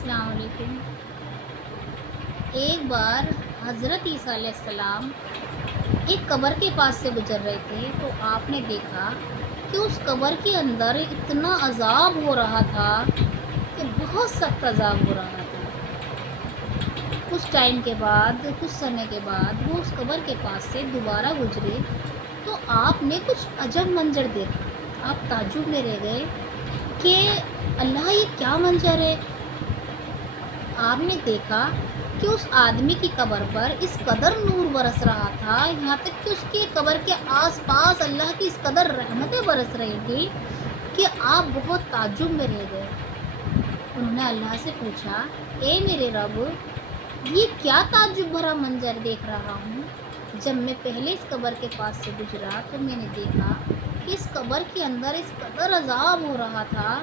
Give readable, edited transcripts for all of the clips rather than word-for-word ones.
अस्सलाम वालेकुम। एक बार हज़रत ईसा अलैहिस्सलाम एक कब्र के पास से गुज़र रहे थे, तो आपने देखा कि उस कब्र के अंदर इतना अज़ाब हो रहा था कि बहुत सख्त अज़ाब हो रहा था। कुछ टाइम के बाद, कुछ समय के बाद वो उस कब्र के पास से दोबारा गुज़रे, तो आपने कुछ अजब मंज़र देखा। आप ताज्जुब में रह गए कि अल्लाह, ये क्या मंज़र है। आपने देखा कि उस आदमी की कब्र पर इस कदर नूर बरस रहा था, यहाँ तक कि उसके कब्र के आसपास अल्लाह की इस कदर रहमतें बरस रही थी कि आप बहुत ताज्जुब में रह गए। उन्होंने अल्लाह से पूछा, ए मेरे रब, ये क्या ताज्जुब भरा मंजर देख रहा हूँ। जब मैं पहले इस कब्र के पास से गुजरा तो मैंने देखा कि इस कब्र के अंदर इस कदर अजाब हो रहा था,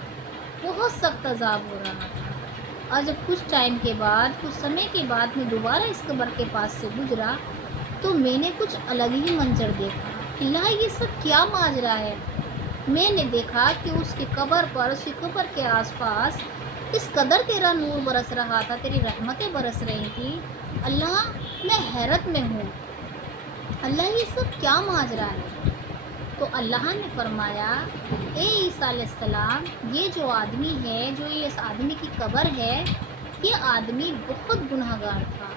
बहुत सख्त अजाब हो रहा था। और जब कुछ टाइम के बाद, कुछ समय के बाद मैं दोबारा इस कब्र के पास से गुजरा तो मैंने कुछ अलग ही मंजर देखा। अल्लाह, ये सब क्या माजरा है। मैंने देखा कि उसकी कब्र पर, उसकी कब्र के आसपास इस कदर तेरा नूर बरस रहा था, तेरी रहमतें बरस रही थी। अल्लाह, मैं हैरत में हूँ। अल्लाह, ये सब क्या माजरा है। तो अल्लाह ने फरमाया, ए ईसा अलैहिस्सलाम, ये जो आदमी है, जो ये इस आदमी की कब्र है, ये आदमी बहुत गुनहगार था,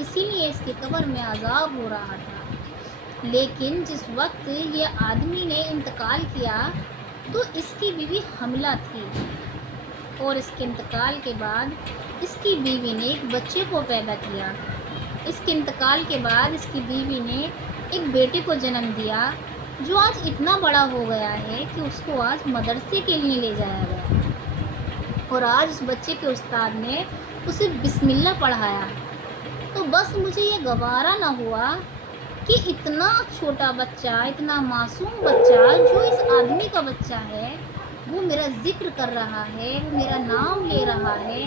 इसीलिए इसकी कब्र में अजाब हो रहा था। लेकिन जिस वक्त ये आदमी ने इंतकाल किया तो इसकी बीवी हमला थी, और इसके इंतकाल के बाद इसकी बीवी ने एक बच्चे को पैदा किया। इसके इंतकाल के बाद इसकी बीवी ने एक बेटे को जन्म दिया, जो आज इतना बड़ा हो गया है कि उसको आज मदरसे के लिए ले जाया गया, और आज उस बच्चे के उस्ताद ने उसे बिस्मिल्लाह पढ़ाया। तो बस मुझे ये गवारा ना हुआ कि इतना छोटा बच्चा, इतना मासूम बच्चा जो इस आदमी का बच्चा है, वो मेरा ज़िक्र कर रहा है, वो मेरा नाम ले रहा है,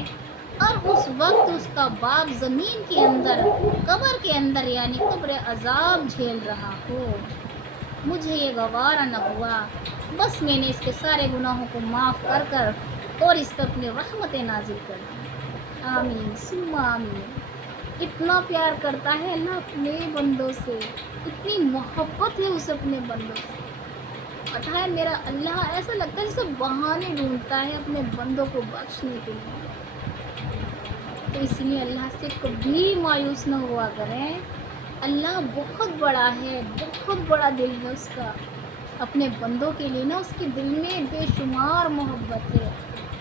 और उस वक्त उसका बाप ज़मीन के अंदर, कब्र के अंदर, यानी कब्र अज़ाब झेल रहा हो। मुझे ये गवारा न हुआ। बस मैंने इसके सारे गुनाहों को माफ़ कर कर और इस पर अपनी रहमतें नाजिल कर दी। आमीन सुम्मा आमीन। इतना प्यार करता है अल्लाह अपने बंदों से, इतनी मोहब्बत है उसे अपने बंदों से। पता है, मेरा अल्लाह ऐसा लगता है जैसे बहाने ढूंढता है अपने बंदों को बख्शने के लिए। तो इसलिए अल्लाह से कभी मायूस न हुआ करें। अल्लाह बहुत बड़ा है, बहुत बड़ा दिल है उसका। अपने बंदों के लिए ना उसके दिल में बेशुमार मोहब्बत है।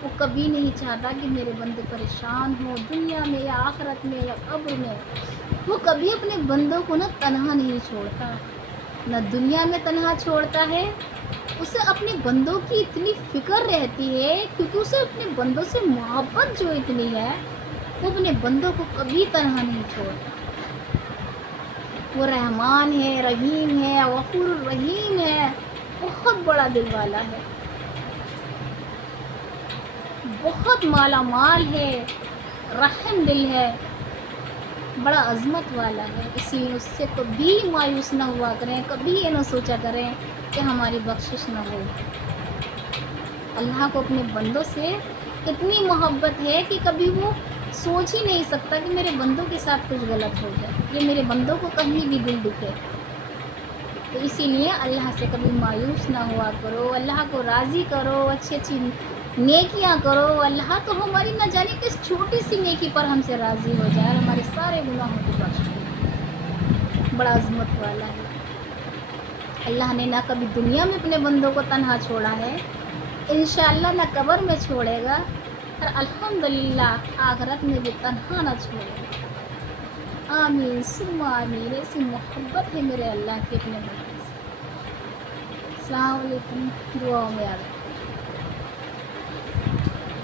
वो कभी नहीं चाहता कि मेरे बंदे परेशान हो, दुनिया में या आखिरत में या कब्र में। वो कभी अपने बंदों को ना तन्हा नहीं छोड़ता, न दुनिया में तन्हा छोड़ता है। उसे अपने बंदों की इतनी फ़िक्र रहती है, क्योंकि उसे अपने बंदों से मोहब्बत जो इतनी है, वो अपने बंदों को कभी तन्हा नहीं छोड़ता। वो रहमान है, रहीम है, गफूर रहीम है, बहुत बड़ा दिल वाला है, बहुत माला माल है, रहम दिल है, बड़ा अज़मत वाला है। इसीलिए उससे कभी मायूस ना हुआ करें, कभी ये ना सोचा करें कि हमारी बख्शिश ना हो। अल्लाह को अपने बंदों से इतनी मोहब्बत है कि कभी वो सोच ही नहीं सकता कि मेरे बंदों के साथ कुछ गलत हो जाए, ये मेरे बंदों को कहीं भी दिल दुखे। तो इसीलिए अल्लाह से कभी मायूस ना हुआ करो, अल्लाह को राज़ी करो, अच्छी अच्छी नेकियां करो। अल्लाह तो हमारी न जाने किस छोटी सी नेकी पर हमसे राज़ी हो जाए और हमारे सारे गुनाहों को बख्श दे। बड़ा अज़मत वाला है अल्लाह ने। ना कभी दुनिया में अपने बंदों को तन्हा छोड़ा है, इंशाअल्लाह ना कब्र में छोड़ेगा, और अल्हम्दुलिल्लाह आखिरत में भी तन्हा ना छोड़ेगा। आमीन सुम्मा आमीन। ऐसी मोहब्बत है मेरे अल्लाह की अपने बंदे से। अस्सलाम वालेकुम। दुआओं में याद रखना।